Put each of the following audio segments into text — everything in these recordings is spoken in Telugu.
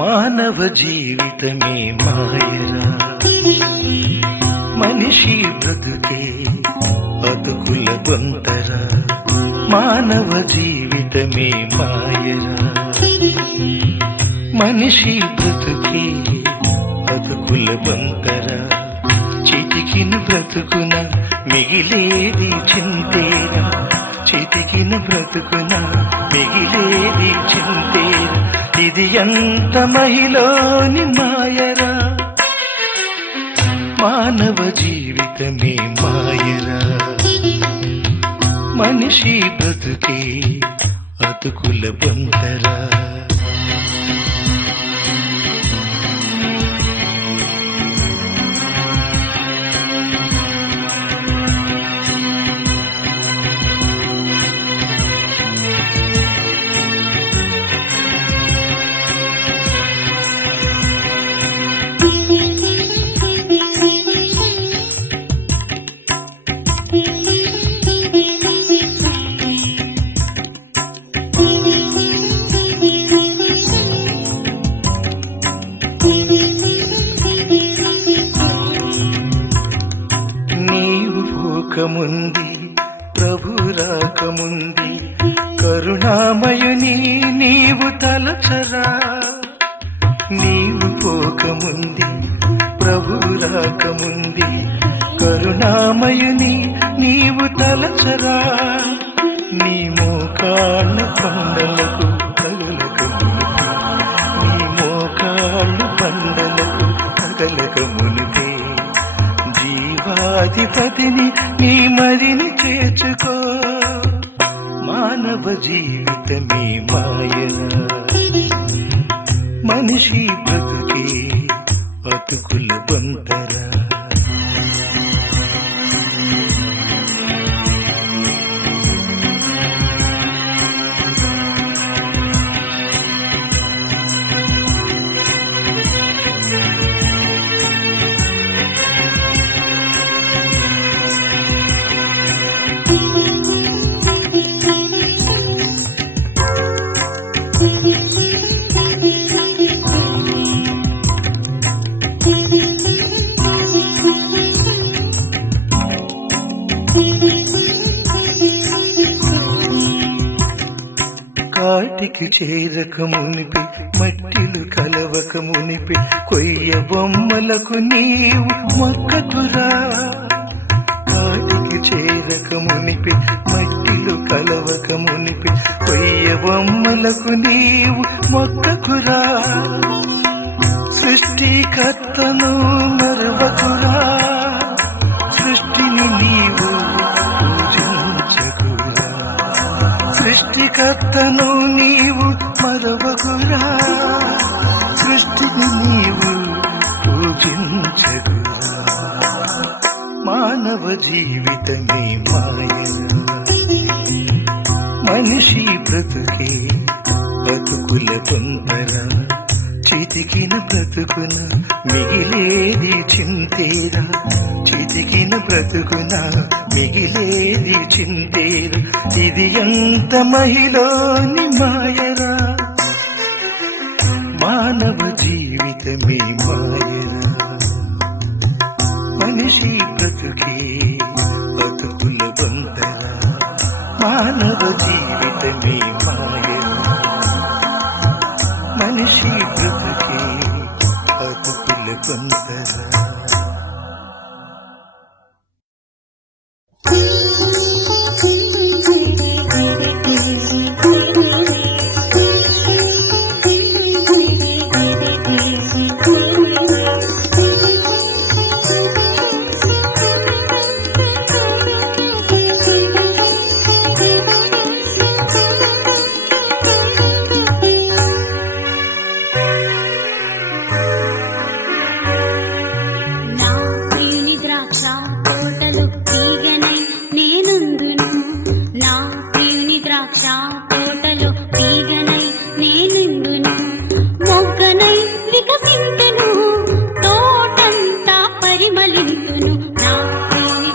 మానవ జీవితమే మాయరా, మనిషి బ్రతుకే బతుకుల దొంతరా. మానవ జీవితమే మాయరా, మనిషి బ్రతుకే బతుకుల దొంతరా. చితికిన బ్రతుకున మిగిలేది చింతేరా, చితికిన బ్రతుకున మిగిలేది చింతేరా. ఇది ఎంత మహిలోని మాయరా, మానవ జీవితమే మాయరా, మనిషి బ్రతుకే బతుకుల బొంతరా. ముంది ప్రభు రాకముంది కరుణామయుని నీవు తలచరా. నీవు పోకముంది ప్రభు రాకముంది కరుణామయుని నీవు తలచరా. నీ మోకాళ్ళ పండలకు తగలకమునిపే, నీ మోకాళ్ళ పండలకు తగలకమునిపే జీవాధిపతిని నీ మదిని చేర్చుకో. మానవ జీవితమే మాయరా, మనిషి బ్రతుకే బతుకుల బొంతరా. కాటికి చేరక మునిపి మట్టిలు కలవక మునిపి కొయ్య బొమ్మలకు నీవు మొక్కటురా. కాటికి చేరక మునిపి మట్టిలు కలవక మునిపి కొయ్య బొమ్మలకు నీవు మొక్కకురా. సృష్టికర్తను మరవకురా, సృష్టిని నీవు పూజించకురా. సృష్టికర్తను నీవు మరవకురా, సృష్టిని నీవు పూజించకురా. మానవ జీవితమే మాయరా, మనిషి బ్రతుకే బతుకుల తొందరా. చితికిన బ్రతుకున మిగిలేది చింతేరా, చితికిన బ్రతుకున మిగిలేది చింతేరా. ఇది ఎంత మహిలోని మాయరా, మానవ జీవితమే మాయరా, మనిషి బ్రతుకే బతుకుల బొంతరా. మానవ జీవితమే మాయరా, మనిషి బ్రతుకే బతుకుల బొంతరా. వికసించెను తోటంతా పరిమళించును నా ప్రియుని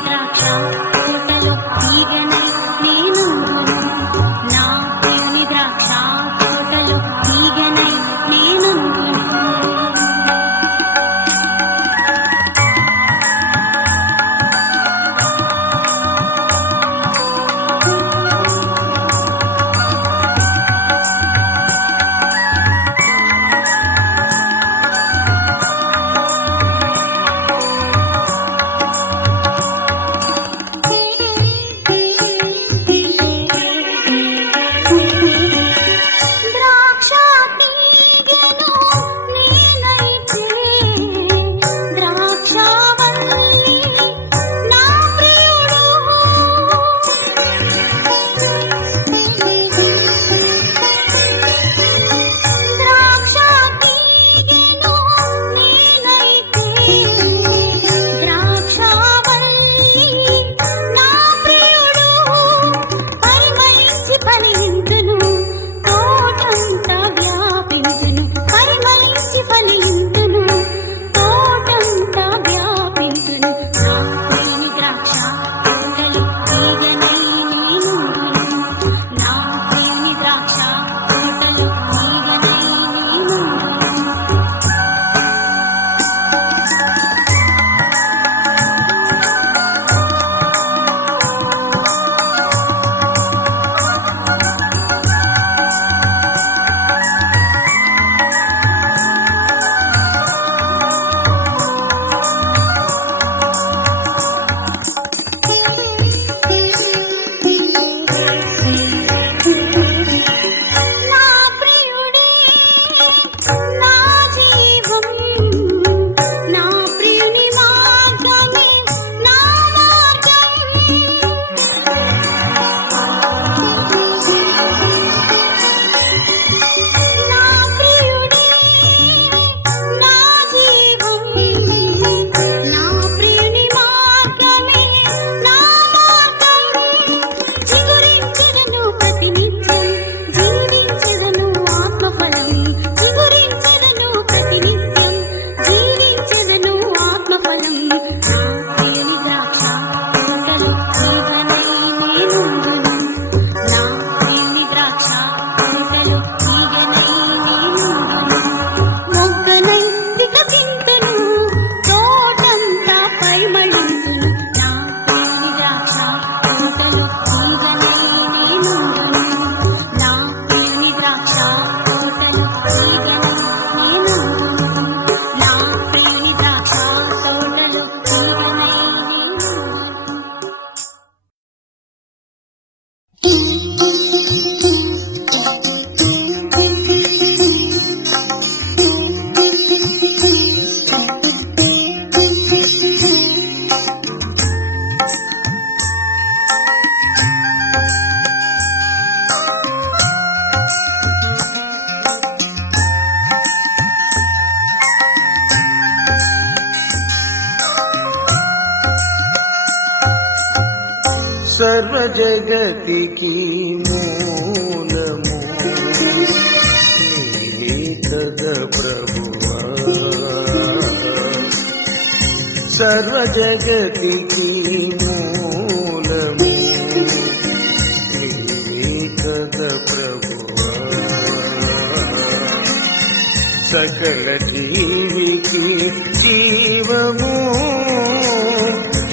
సర్వ జగతికి మూలము నీవే కదా ప్రభువా సర్వ జగతికి మూలము నీవే కదా ప్రభువా సకల జీవికి జీవము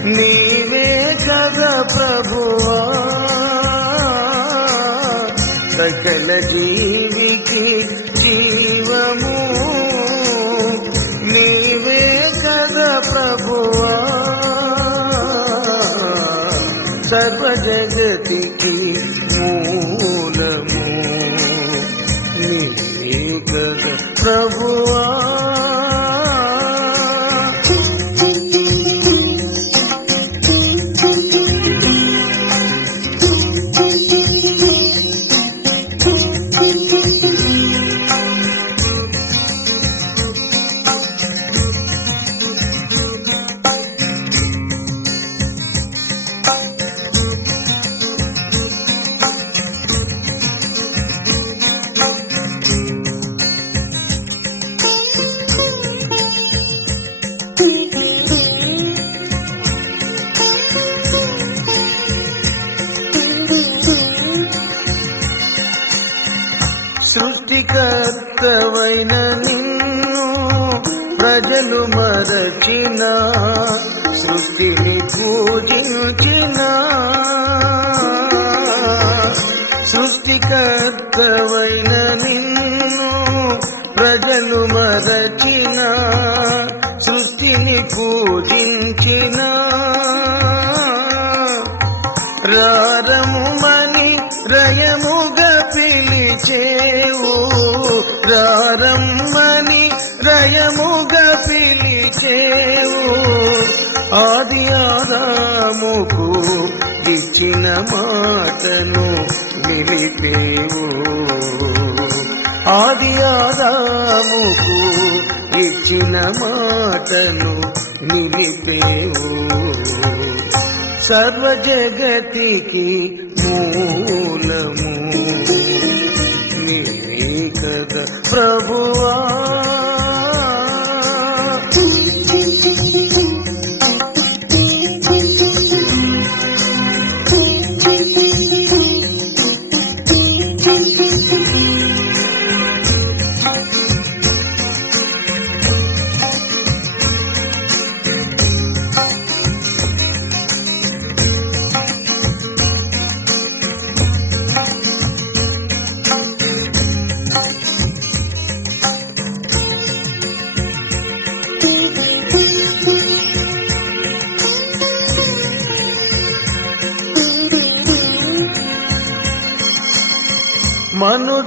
నీవే కదా ప్రభువా సకల జీవికి జీవము నీవే కదా ప్రభువా సర్వ జగతికి మూలము నీవే కదా ప్రభువా సృష్టికర్తవైన నిన్ను ప్రజలు మరచిన సృష్టిని పూజించిన సృష్టికర్తవైన నిన్ను ప్రజలు మరచిన సృష్టిని పూజించిన రారముమని రయముగా పిలిచేవు రారమ్మని రయముగా పిలిచేవు ఆది ఆదాముకు ఇచ్చిన మాటను నిలిపేవు ఆది ఆదాముకు ఇచ్చిన మాటను నిలిపేవు సర్వ జగతికి మూలము నీవే కదా ప్రభువా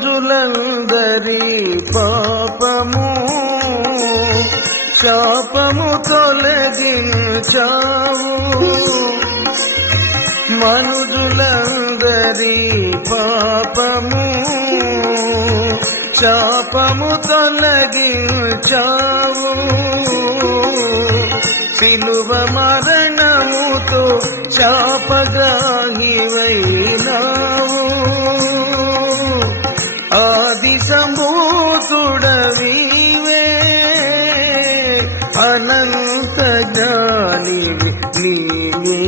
మనుజులందరి పాపము శాపము తొలగించావు మనుజులందరి పాపము శాపము తొలగించావు సిలువ మరణముతో శాపగాహివైనావు ఆది సంభూతుడవీవే అనంత జ్ఞానివి నీవే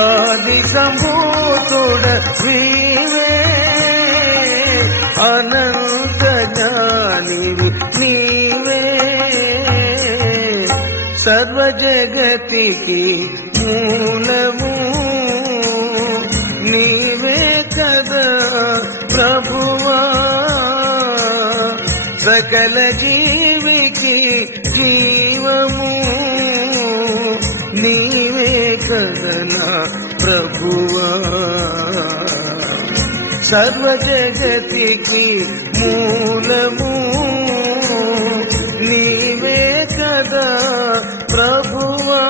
ఆది సంభూతుడవీవే అనంత జ్ఞానివి నీవే సర్వ జగతికి మూలము నీవే కదా ప్రభువా సకల జీవికి జీవము నీవే కదా నా ప్రభువా సర్వ జగతికి మూలము నీవే కదా ప్రభువా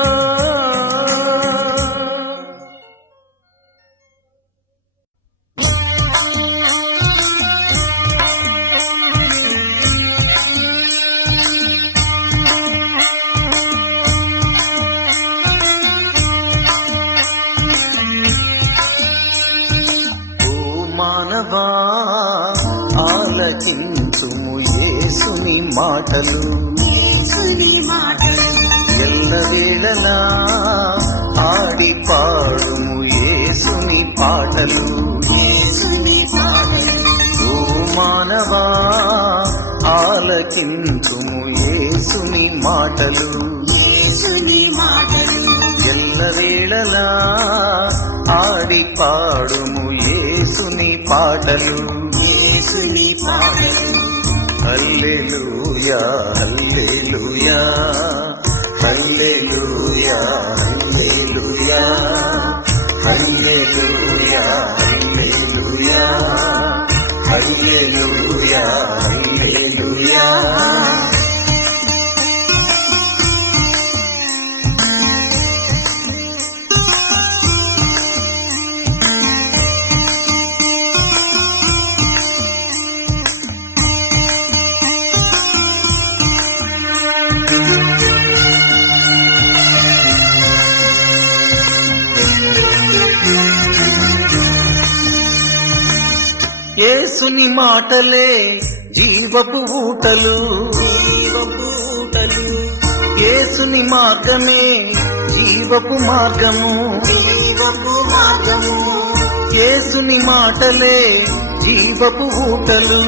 ఆలకింతుము యేసుని మాటలు ఎల్లవేళలా ఆడి పాడుము యేసుని పాటలు హల్లెలూయా హల్లెలూయా హల్లెలూయా హల్లెలూయా హల్లెలూయా హల్లెలూయా హల్లెలూయా హల్లెలూయా. యేసుని మాటలే జీవపు ఊటలు యేసుని మార్గమే జీవపు మార్గము యేసుని మాటలే జీవపు ఊటలు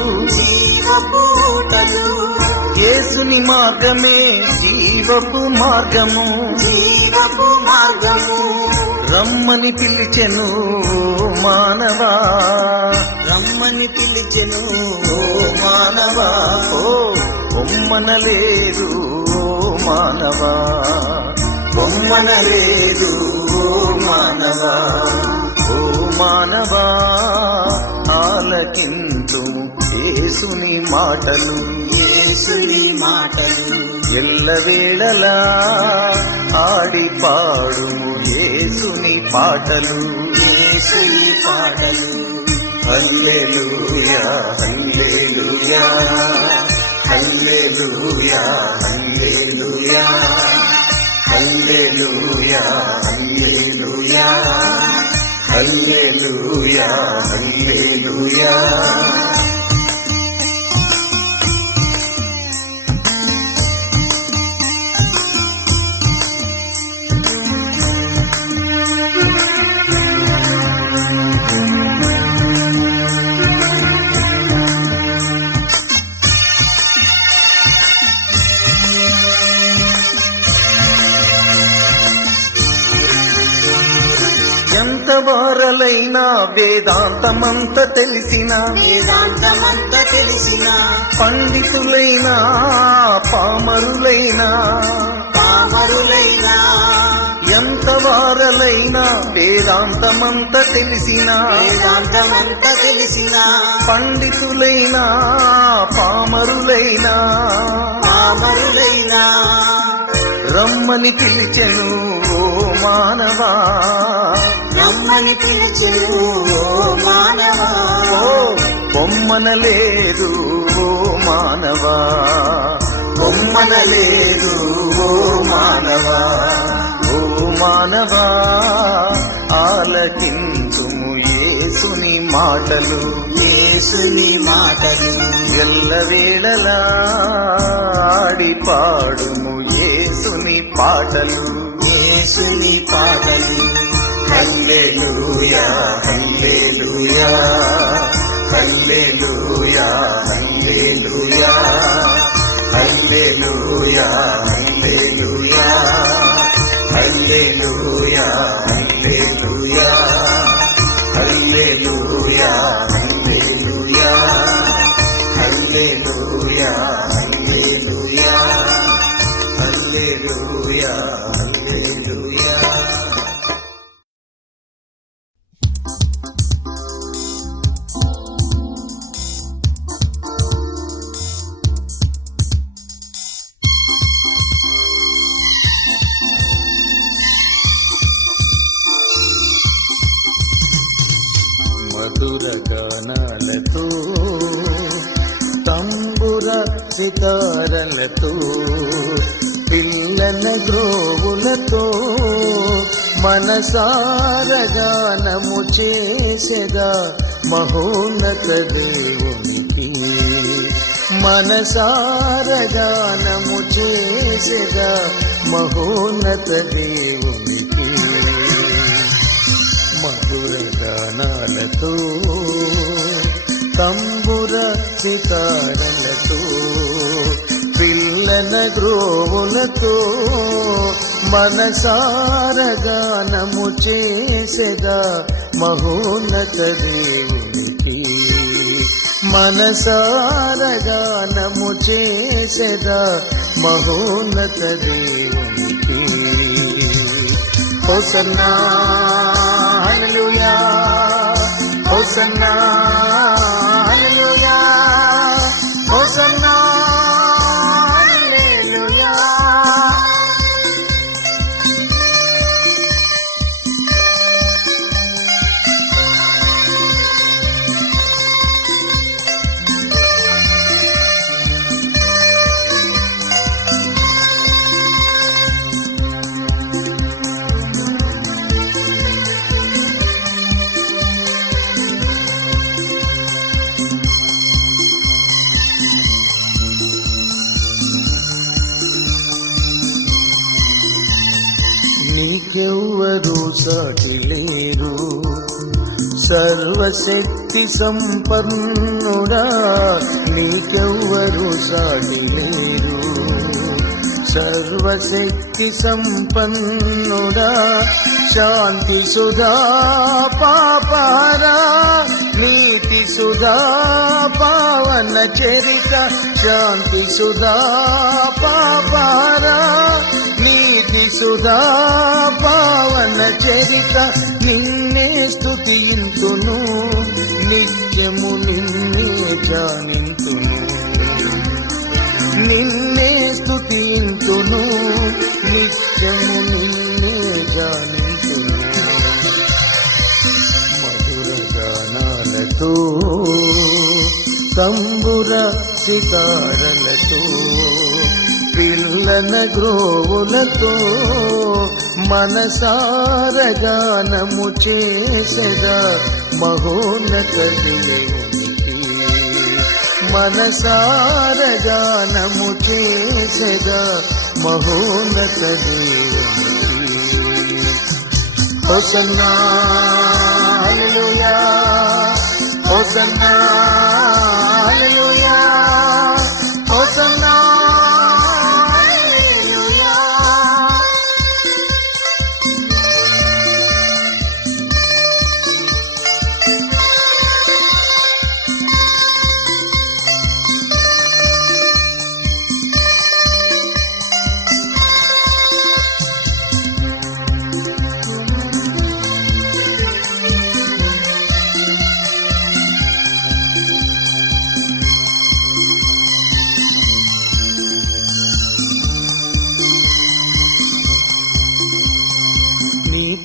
యేసుని మార్గమే జీవపు మార్గము రమ్మని పిలిచెను మానవా రమ్మని పిలిచెను మానవా బొమ్మనలేదు మానవా బొమ్మనలేదు మానవా ఓ మానవా ఆలకింతుము యేసుని మాటలు ఎల్లవేళలా ఆడి పాడుము యేసుని పాటలు హల్లెలూయా హల్లెలూయా హల్లెలూయా హల్లెలూయా హల్లెలూయా హల్లెలూయా హల్లెలూయా హల్లెలూయా. ఎంత వారలైనా వేదాంతమంత తెలిసిన పండితులైనా పామరులైనా ఎంత వారలైనా వేదాంతమంత తెలిసిన పండితులైనా పామరులైనా రమ్మని పిలిచెను ఓ మానవా రమ్మని పిలిచెను ఓ మానవా బొమ్మనలేదు ఓ మానవా బొమ్మనలేదు ఓ మానవా ఓ మానవా ఆలకింతుము యేసుని మాటలు ఎల్లవేళలా ఆడి పాడుము యేసుని పాటలు హల్లెలూయా హల్లెలూయా హల్లెలూయా హల్లెలూయా హల్లెలూయా హల్లెలూయా హల్లెలూయా హల్లెలూయా హల్లెలూయా హల్లెలూయా హల్లెలూయా హల్లెలూయా హల్లెలూయా హల్లెలూయా. మధుర గానాలతో తంబుర సితారలతో పిల్లల గ్రోవులతో మనసార గానము చేసెదా మహోన్నత దేవునికి మనసార గానము చేసెదా మహోన్నత దేవునికి మధుర గానాలతో తంబుర సితారలతో గ్రోవులతో మనసార గానము చేసెదా మహోన్నత దేవునికి. మనసార గానము చేసెదా మహోన్నత దేవునికి. హోసన్నా హల్లెలూయా, హోసన్నా హల్లెలూయా, హోసన్నా హల్లెలూయా. నీకెవ్వరు సాటి లేరు, సర్వశక్తి సంపన్నుడా. నీకెవ్వరు సాటి లేరు, సర్వశక్తి సంపన్నుడా. శాంతి సుధా పాపారా, నీతి సుధా పావన చరిత. శాంతి సుధా పాపారా, నీతి సుధా పావన చరిత. నిన్నే స్తుతింతును, నిత్యము నిన్నే జానింతును. నిన్నే స్తుతింతును, నిత్యము నిన్నే జానింతును. మధుర గానాలతో తంబుర సితారలతో పిల్లన గ్రోవులతో మనసార గానము చేసెదా మహోన్నత దేవునికి. మనసార గానము చేసెదా మహోన్నత దేవునికి. హోసన్నా హల్లెలూయా, హోసన్నా హల్లెలూయా, హోసన్నా.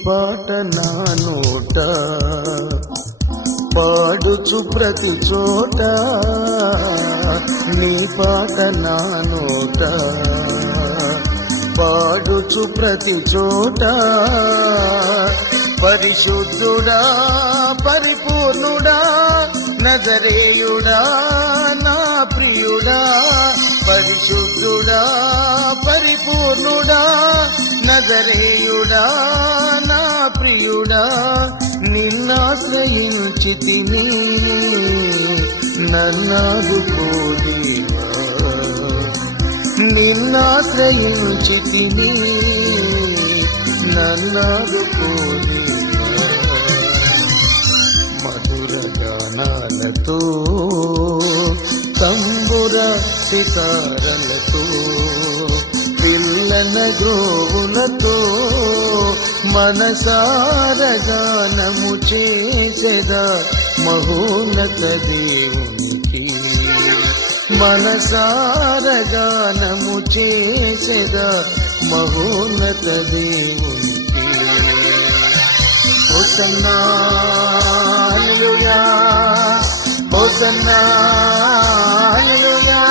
పాట నా నోట పాడుచు ప్రతి చోట. నీ పాట నా నోట పాడుచు ప్రతి చోట. పరిశుద్ధుడా పరిపూర్ణుడా నజరేయుడా నా ప్రియుడా. పరిశుద్ధుడా పరిపూర్ణుడా నజరేయుడా నా ప్రియుడా. నిన్నాశ్రయించితిని నన్నాదుకోదేవా. నిన్నాశ్రయించితిని నన్నాదుకోదేవా. మధుర గానాలతో తంబుర సితారలతో పిల్లన గ్రోవులతో మనసార గానము చేసెదా మహోన్నత దేవునికి. మనసార గానము చేసెదా మహోన్నత దేవునికి. హోసన్నా హల్లెలూయా, హోసన్నా హల్లెలూయా,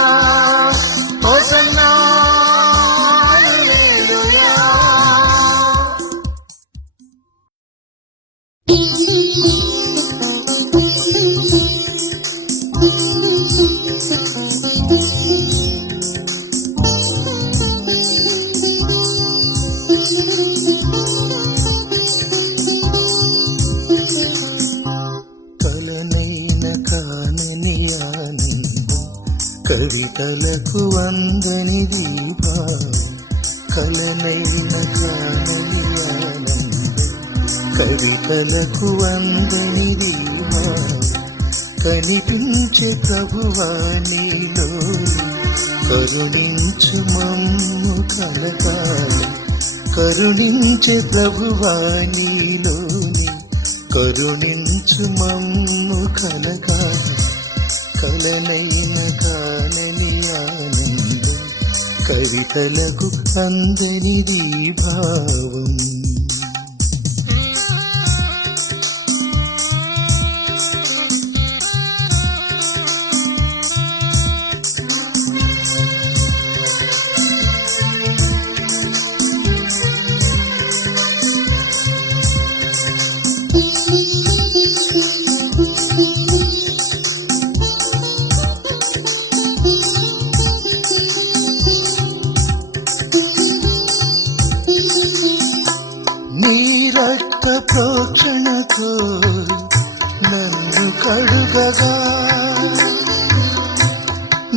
హోసన్నా. కవితలకు వందని దీప భావం కలనైన కానని ఆనందం కవితలకు అందనిది భావం కనిపించే ప్రభువా నీలో కరుణించు మమ్ము కలకాలం కరుణించే ప్రభువా నీలోని కరుణించు మమ్ము కలకాలం కలనైన కానని ఆనందం కవితలకు అందనిది భావం రక్త ప్రోక్షణతో నన్ను కడుగగా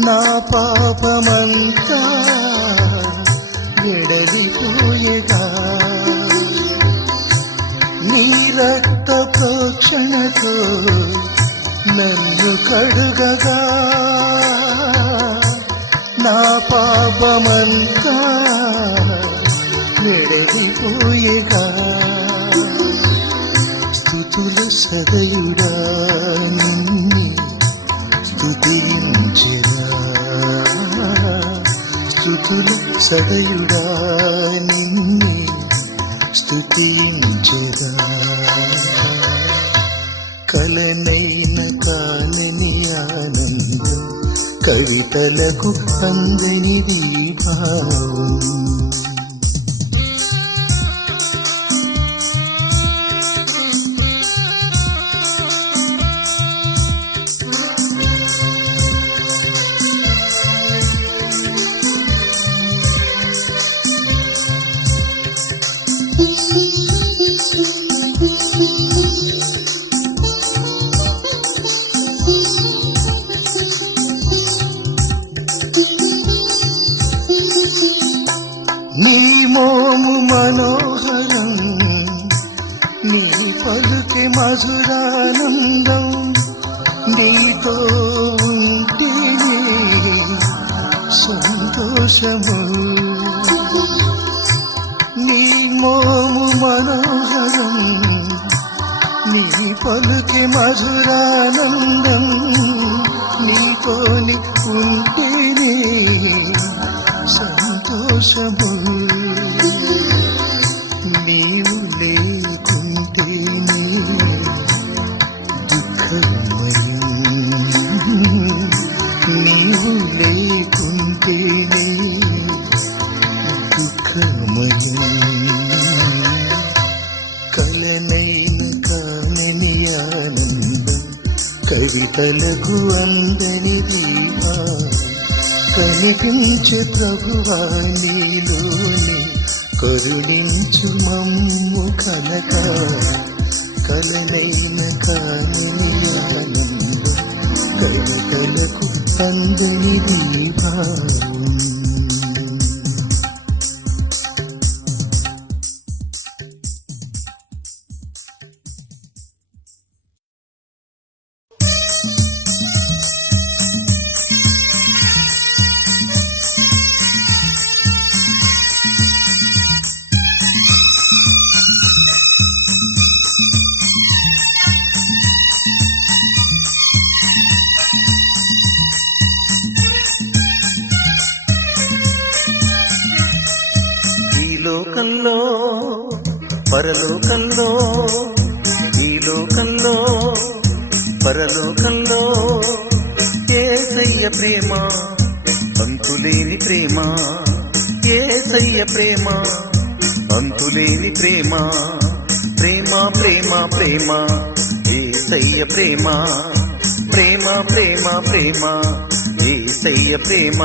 నా పాపమంతా ఎడలిపోయగా నీ రక్త ప్రోక్షణతో నన్ను కడుగగా నా పాపమంతా ఎడలిపోయగా స్తుతుల సదయుడా నిన్నే స్తుతించెదా స్తుతుల సదయుడా నిన్నే స్తుతించెదా కలనైన కానని ఆనందం కవితలకు అందనిది భావం నీ మోము మనోహరం నీ పలుకి మధురానందం నీతో ఉంటేనే సంతోషము నీ మోము మనోహరం నీ పలుకి మధురానందం నీతోని ఉంటేనే సంతోషము నీవు లేకుంటేనే దుఃఖమయం నీవు లేకుంటేనే దుఃఖమయం కలనైన కానని ఆనందం కవితలకు అందనిది కనిపించే ప్రభువా నీలోని కరుణించు మమ్ము కలకాలం కలనైన కానని ఆనందం కవితలకు అందనిది భావం లోకంలో పరలోకంలో ఈ లోకంలో పరలోకంలో యేసయ్య ప్రేమ అంతులేని ప్రేమ యేసయ్య ప్రేమ అంతులేని ప్రేమ ప్రేమ ప్రేమ ప్రేమ యేసయ్య ప్రేమ ప్రేమ ప్రేమ ప్రేమ యేసయ్య ప్రేమ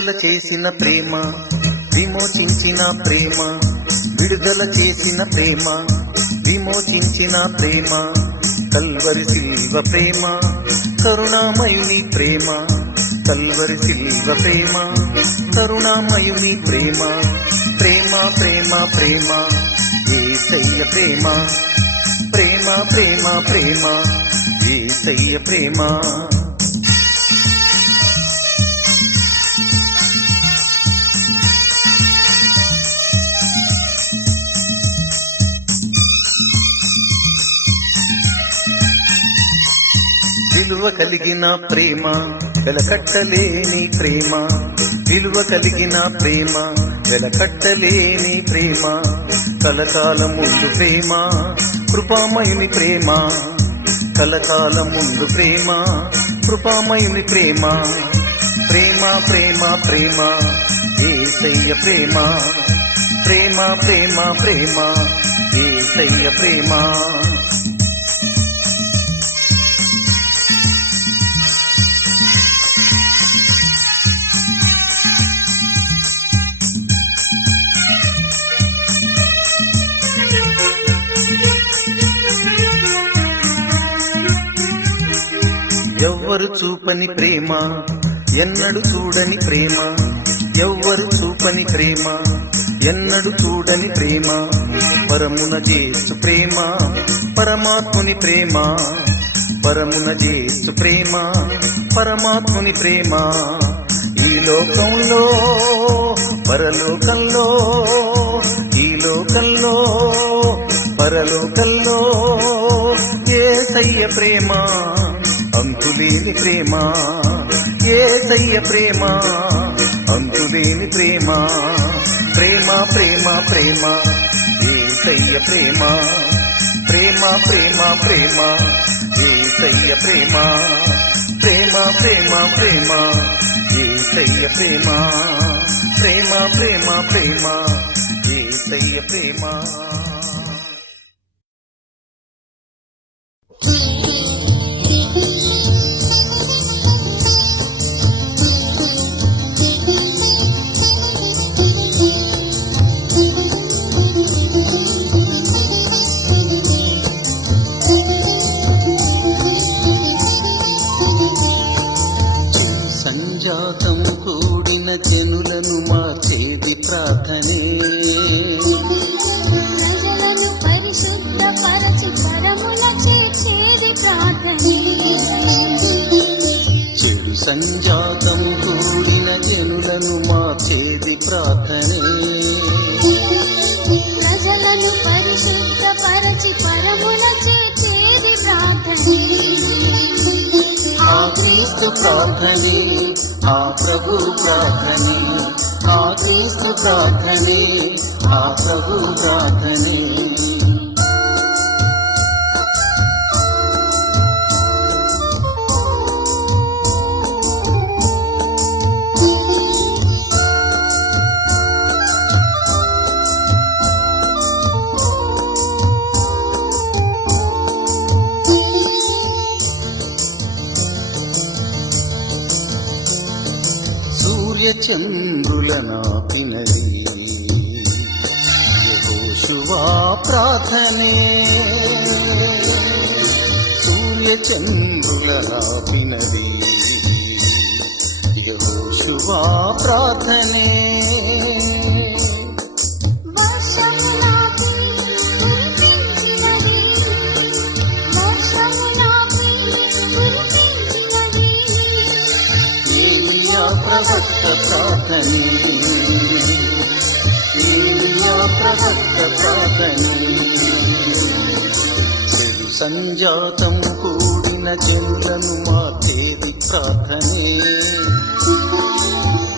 విడుదల చేసిన ప్రేమ, విమోచించిన ప్రేమ, విడుదల చేసిన ప్రేమ, విమోచించిన ప్రేమ, కల్వరి శిల్వ ప్రేమ, కరుణామయుని ప్రేమ, కల్వరి శిల్వ ప్రేమ, కరుణామయుని ప్రేమ, ప్రేమ ప్రేమ ప్రేమ, యేసయ్య ప్రేమ, ప్రేమ ప్రేమ ప్రేమ, యేసయ్య ప్రేమ. విలువ కలిగిన ప్రేమ, వెలకట్టలేని ప్రేమ, విలువ కలిగిన ప్రేమ, వెలకట్టలేని ప్రేమ, కలకాలం ముందు ప్రేమ, కృపామయుని ప్రేమ, కలకాలం ముందు ప్రేమ, కృపామయుని ప్రేమ, ప్రేమ ప్రేమ ప్రేమ, యేసయ్య ప్రేమ, ప్రేమ ప్రేమ ప్రేమ, యేసయ్య ప్రేమ. ఎవ్వరు చూపని ప్రేమ, ఎన్నడు చూడని ప్రేమ, ఎవ్వరు చూపని ప్రేమ, ఎన్నడు చూడని ప్రేమ, పరమున చేసు ప్రేమ, పరమాత్ముని ప్రేమ, పరమున చేసు ప్రేమ, పరమాత్ముని ప్రేమ. ఈ లోకంలో పరలోకంలో, ఈ లోకంలో పరలోకంలో యేసయ్య ప్రేమ, అంతులేని ప్రేమ, యేసయ్య ప్రేమ, అంతులేని ప్రేమ, ప్రేమ ప్రేమ ప్రేమ, యేసయ్య ప్రేమ, ప్రేమ ప్రేమ ప్రేమ, యేసయ్య ప్రేమ, ప్రేమ ప్రేమ ప్రేమ, యేసయ్య ప్రేమ, ప్రేమ ప్రేమ ప్రేమ, యేసయ్య ప్రేమ. సంజాతం కూడిన జనులను మార్చేది ప్రార్థనే, ప్రజలను పరిశుద్ధపరచి పరముల చేర్చేది ప్రార్థనే. చెడు సంజాతం కూడిన జనులను మార్చేది ప్రార్థనే, ప్రజలను పరిశుద్ధపరచి పరముల చేర్చేది ప్రార్థనే. ఆ క్రీస్తు ప్రార్థనే, ఆ ప్రభు ప్రార్థనే, ఆ క్రీస్తు ప్రార్థనే, ఆ ప్రభు ప్రార్థనే. చంద్రుల నాపినది యెహోషువా ప్రార్థనే, సూర్యచంద్రుల నాపినది యెహోషువా ప్రార్థనే. ప్రవక్త ప్రార్థనే, ప్రవక్త ప్రార్థనే. చెడు సంజాతం కూడిన జనులను మార్చేది ప్రార్థనే,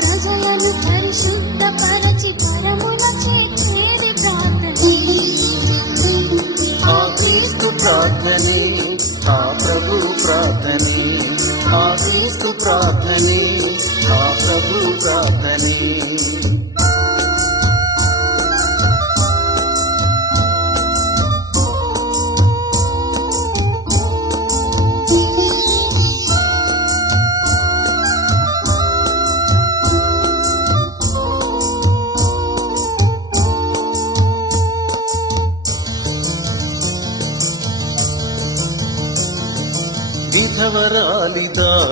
ప్రజలను పరిశుద్ధపరచి పరముల చేర్చేది ప్రార్థనే. ఆ క్రీస్తు ప్రార్థనే, ఆ ప్రభు ప్రార్థనే, ఆ క్రీస్తు ప్రార్థనే, ఆ ప్రభు ప్రార్థనే.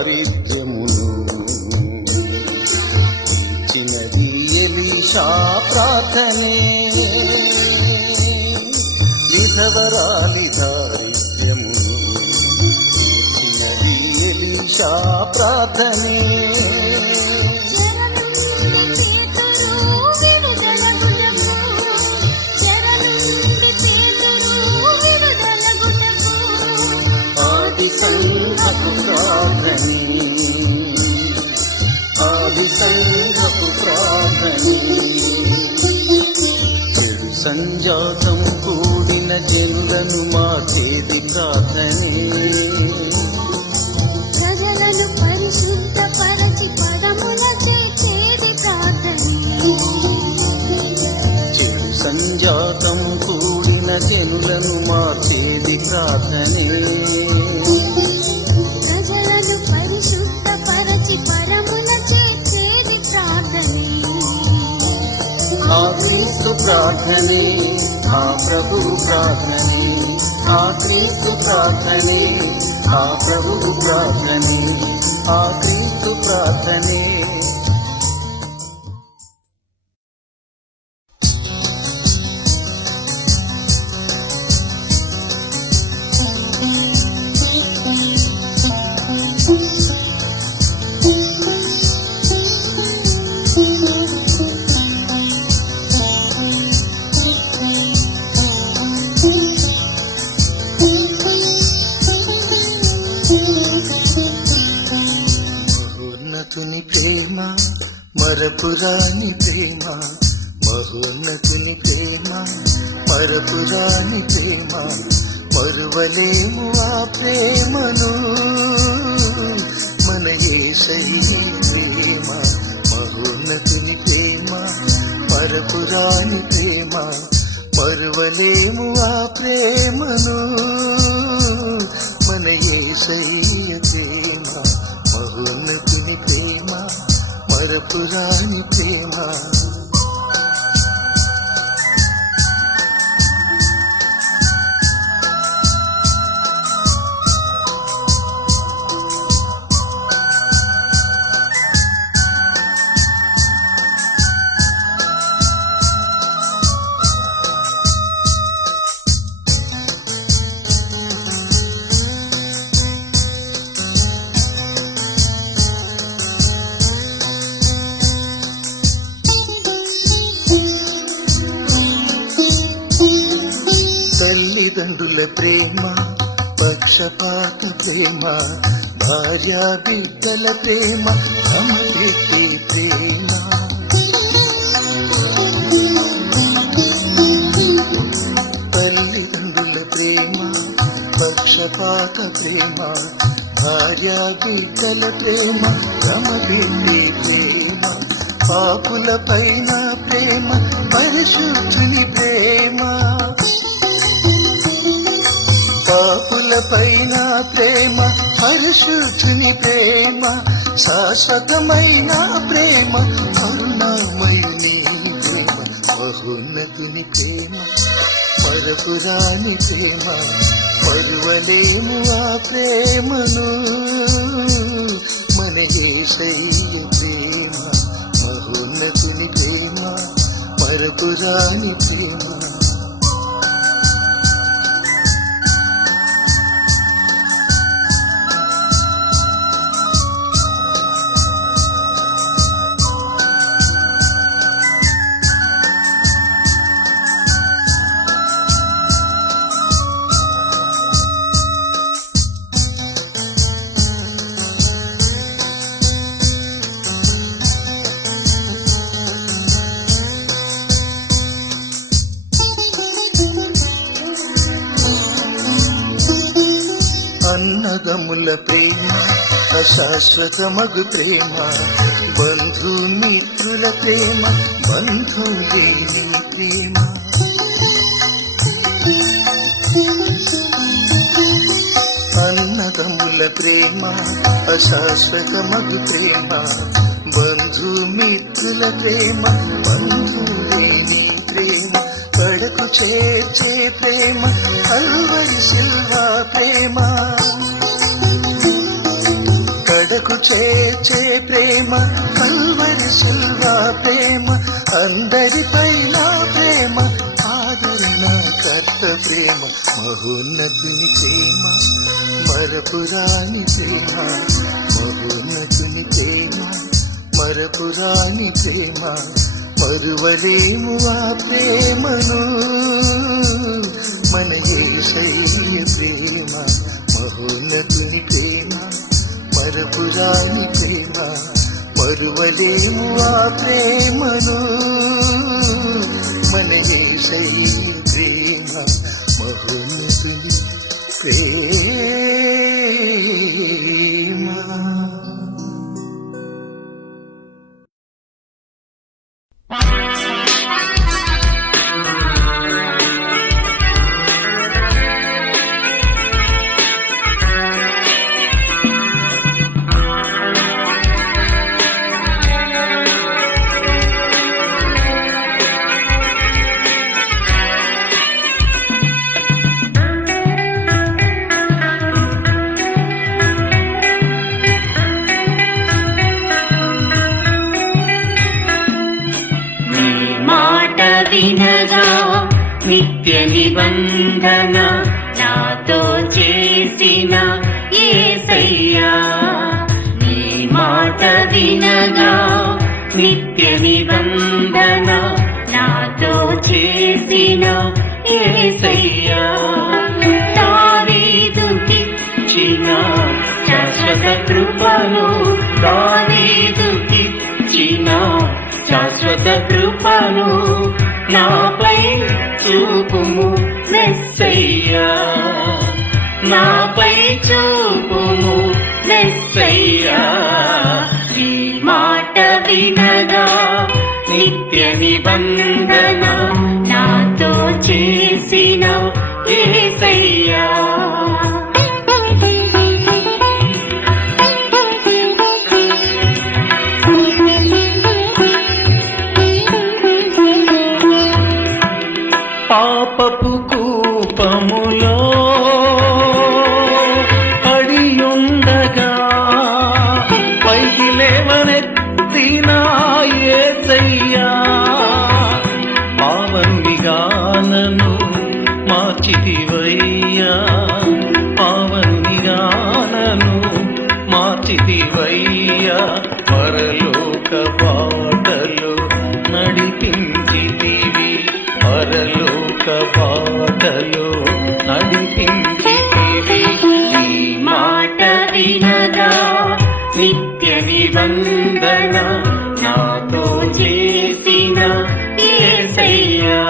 దారిద్ర్యమును తీర్చినది ఎలీషా ప్రార్థనే. విధవరాలి దారిద్ర్యమును తీర్చినది ఎలీషా ప్రార్థనే. ఆది సంఘపు ప్రార్థనే, ఆది సంఘపు ప్రార్థనే. చెడు సంజాతం కూడిన జనులను మార్చేది ప్రార్థనే. ప్రజలను పరిశుద్ధపరచి పదముల చేసేది ప్రార్థనే. చెడు సంజాతం కూడిన జనులను మార్చేది ప్రార్థనే. ప్రజలను పరిశుద్ధపరచి పరముల చేసేది ప్రార్థనే. ఆ క్రీస్తు ప్రార్థనే, ఆ ప్రభు ప్రార్థనే, ఆ క్రీస్తు ప్రార్థనే, ఆ ప్రభు ప్రార్థనే, ఆ క్రీస్తు ప్రార్థనే. మహోన్నతుని ప్రేమ మరపురాని ప్రేమ, మహోన్నతుని ప్రేమ మరపురాని ప్రేమ. మరువలేము ఆ ప్రేమను మన యేసయ్య ప్రేమ. మహోన్నతుని ప్రేమ మరపురాని ప్రేమ, మరువలేము ఆ ప్రేమను మన యేసయ్య ప్రేమ. మహోన్నతుని ప్రేమ మరపురాని ప్రేమ. తల్లిదండ్రుల ప్రేమ పక్షపాత ప్రేమ, భార్యా బిడ్డల ప్రేమ అమపెట్టి ప్రేమ. తల్లిదండ్రుల ప్రేమ పక్షపాత ప్రేమ, భార్యా బిడ్డల ప్రేమ అమపెట్టి ప్రేమ. పాపుల పైన ప్రేమ పరిశుద్ధుని ప్రేమ, పాపుల పైన ప్రేమ పరిశుద్ధుని ప్రేమ. శాశ్వతమైన ప్రేమ కరుణామయుని ప్రేమ. మహోన్నతుని ప్రేమ మరపురాని ప్రేమ, మరువలేము ఆ ప్రేమను మన యేసయ్య ప్రేమ. మహోన్నతుని ప్రేమ మరపురాని ప్రేమ. అన్నదముల ప్రేమ అశాశ్వతమగు ప్రేమ, బంధుమిత్రుల ప్రేమ బంధులేని ప్రేమ. అన్నదముల ప్రేమ అశాశ్వతమగు ప్రేమ, బంధుమిత్రుల ప్రేమ బంధులేని ప్రేమ. కడకు చేర్చే ప్రేమ కల్వరి శిల్వ ప్రేమ, మహోన్నతుని ప్రేమ మరపురాని ప్రేమ, మహోన్నతుని ప్రేమ మరపురాని ప్రేమ, మరువలేము ఆ ప్రేమను మన యేసయ్య ప్రేమ. మహోన్నతుని ప్రేమ మరపురాని ప్రేమ, మరువలేము ఆ ప్రేమను మన యేసయ్య ప్రేమ. మహోన్నతుని ప్రేమ. వినగా నిత్య నిబంధన నాతో చేసిన యేసయ్యా, నీ మాట వినగా నిత్య నిబంధన నాతో చేసిన యేసయ్యా, దావీదుకిచ్చిన శాశ్వత కృపను, దావీదుకిచ్చిన శాశ్వత కృపను నాపై చూపుము మెస్సయ్యా, నాపై చూపుము మెస్సయ్యా. నీ మాట వినగా నిత్య నిబంధన నాతో చేసిన యేసయ్యా. పాపపు కూపములో అడియుండగా పైకి లేవనెత్తిన యేసయ్యా, పావనుడిగా నన్ను మార్చితివయ్యా, పావనుడిగా నన్ను మార్చితివయ్యా. పరలోక బాటలు నడిపించితివి, పరలోక బాటలు నడిపించితివి. నీ మాట వినగా నిత్య నిబంధన నాతో చేసిన యేసయ్యా.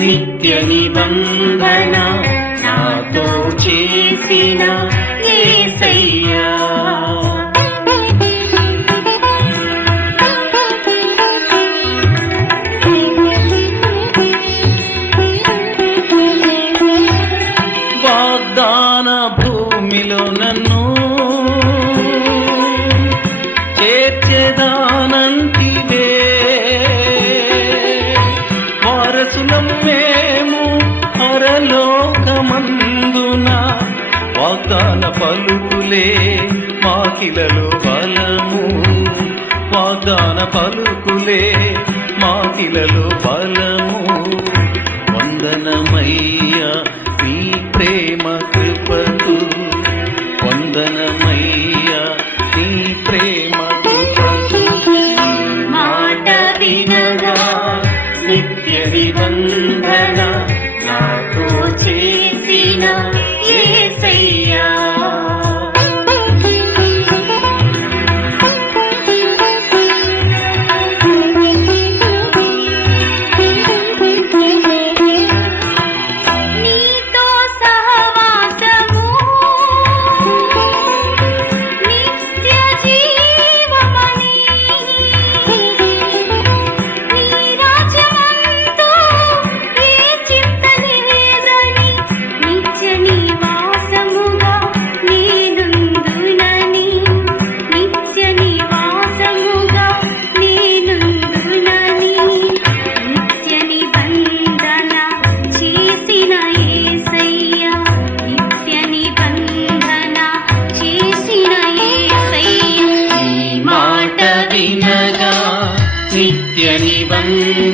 నిత్య నిబంధన నాతో చేసిన యేసయ్యా. వాగ్దాన భూమిలో నన్ను చేర్చెదానంటివే, వారసులం మేము పరలోకమందున, వాగ్దాన పలుకులే మాకిలలో బలము, వాగ్దాన పలుకులే మాకిలలో బలము. వందనమయ్యా నీ ప్రేమ కృపకు, వందనమయ్యా నీ ప్రేమ కృపకు. మాట వినగా నిత్య నిబంధన నాతో చేసిన యేసయ్యా. నిబంధన